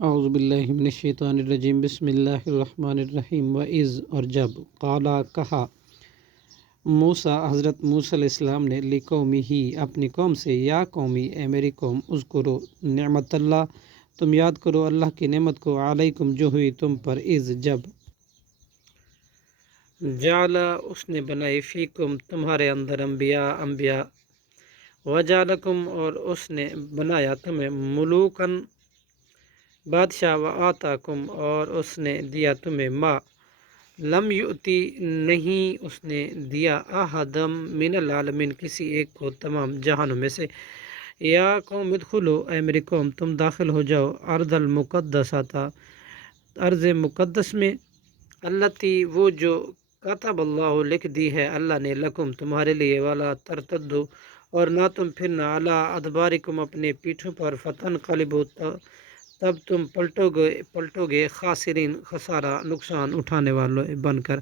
اعوذ باللہ من الشیطان الرجیم، بسم اللہ الرحمن الرحیم۔ وَإِذْ، اور جب، قالا، کہا، موسیٰ، حضرت موسیٰ علیہ السلام نے، لِقَوْمِهِ، اپنی قوم سے، یا قومی، اے میری قوم، اذکروا، نعمت اللہ، تم یاد کرو اللہ کی نعمت کو، علیکم، جو ہوئی تم پر، اذ، جب، جعل، اس نے بنائی، فیکم، تمہارے اندر، انبیاء، وجعلکم، اور اس نے بنایا تمہیں، ملوکن، بادشاہ، وآتاکم، اور اس نے دیا تمہیں، ما لم یؤتی، نہیں اس نے دیا، احدم من العالمین، کسی ایک کو تمام جہانوں میں سے۔ یا قوم ادخلوا، اے میری قوم، تم داخل ہو جاؤ، ارض المقدسۃ، ارض مقدس میں، التی، وہ جو، کتب اللہ، لکھ دی ہے اللہ نے، لکم، تمہارے لیے، ولا ترتدوا، اور نہ تم پھرنا، علی ادبارکم، اپنے پیٹھوں پر، فتنقلبوا، تب تم پلٹو گے، خاسرین، خسارہ، نقصان اٹھانے والے بن کر۔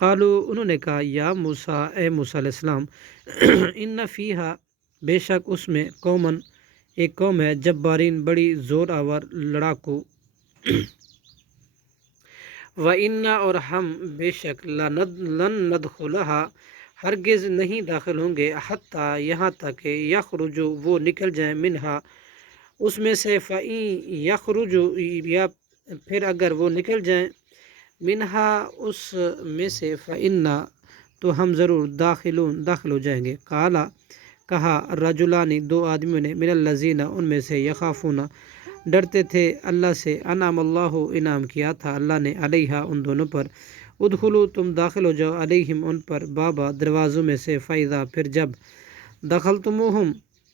قالو، انہوں نے کہا، یا موسیٰ، اے موسیٰ علیہ السلام، ان فیہا، بے شک اس میں، قومن، ایک قوم ہے، جبارین، بڑی زور آور، لڑاکو، وَإِنَّا، اور ہم، بے شک، لن ندخلہا، ہرگز نہیں داخل ہوں گے، حتیٰ، یہاں تک کہ، یخرجوا، وہ نکل جائیں، منہا، اس میں سے، فَإِن یخرجوا، یا پھر اگر وہ نکل جائیں، منہا، اس میں سے، فَإِنَّا، تو ہم ضرور، داخل ہو جائیں گے۔ قالا، کہا، رجلانی، دو آدمیوں نے، من الذین، ان میں سے، یخافون، ڈرتے تھے اللہ سے، انعم اللہ، انعام کیا تھا اللہ نے، علیہا، ان دونوں پر، ادخلوا، تم داخل ہو جاؤ، علیہم، ان پر، بابا، دروازوں میں سے، فَإِذَا، پھر جب، دخلتموہم،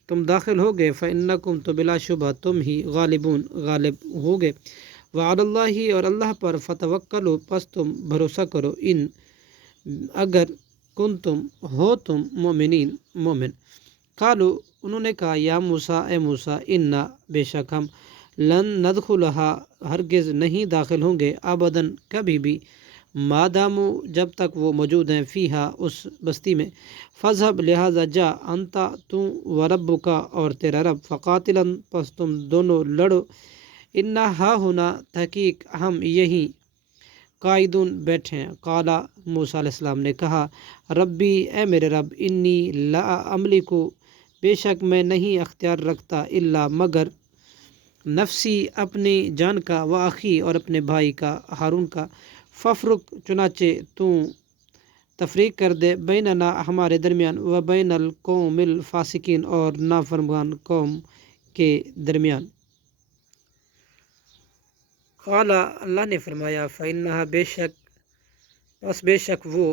تم داخل ہوگے، فَإِنَّکم، تو بلا شبہ تم ہی، غالبون، غالب ہوگے، وعلی اللہ، اور اللہ پر، فتوکلوا، پس تم بھروسہ کرو، ان، اگر، کنتم، ہو تم، مومنین، مومن۔ قالو، انہوں نے کہا، یا موسیٰ، اے موسیٰ، انا، بے شک ہم، لن ندخلہا، ہرگز نہیں داخل ہوں گے، ابداً، کبھی بھی، ما داموا، جب تک وہ موجود ہیں، فیہا، اس بستی میں، فاذھب، لہذا جا، انتا، تو، وربک، اور تیرا رب، فقاتلا، پس تم دونوں لڑو، انا ہاہنا، تحقیق ہم یہیں، قاعدون، بیٹھے ہیں۔ قالا، موسیٰ علیہ السلام نے کہا، ربی، اے میرے رب، انی لا املک، بے شک میں نہیں اختیار رکھتا، الا، مگر، نفسی، اپنی جان کا، واخی، اور اپنے بھائی کا، ہارون کا، ففرق، چنانچہ تو تفریق کر دے، بیننا، ہمارے درمیان، و بین القوم الفاسقین، اور نافرمان قوم کے درمیان۔ قالا، اللہ نے فرمایا، فإنہا، بے شک وہ،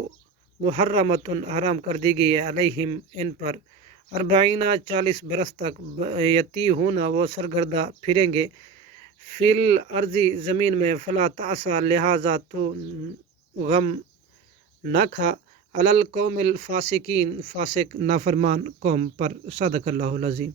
محرمۃ، حرام کر دی گئی ہے، علیہم، ان پر، 40 برس تک، یتیہون، وہ سرگردہ پھریں گے، فی الارض، زمین میں، فلا تعصا، لہذا تو غم نہ کھا، علی القوم الفاسقین، فاسق، نافرمان قوم پر۔ صدق اللہ العظیم۔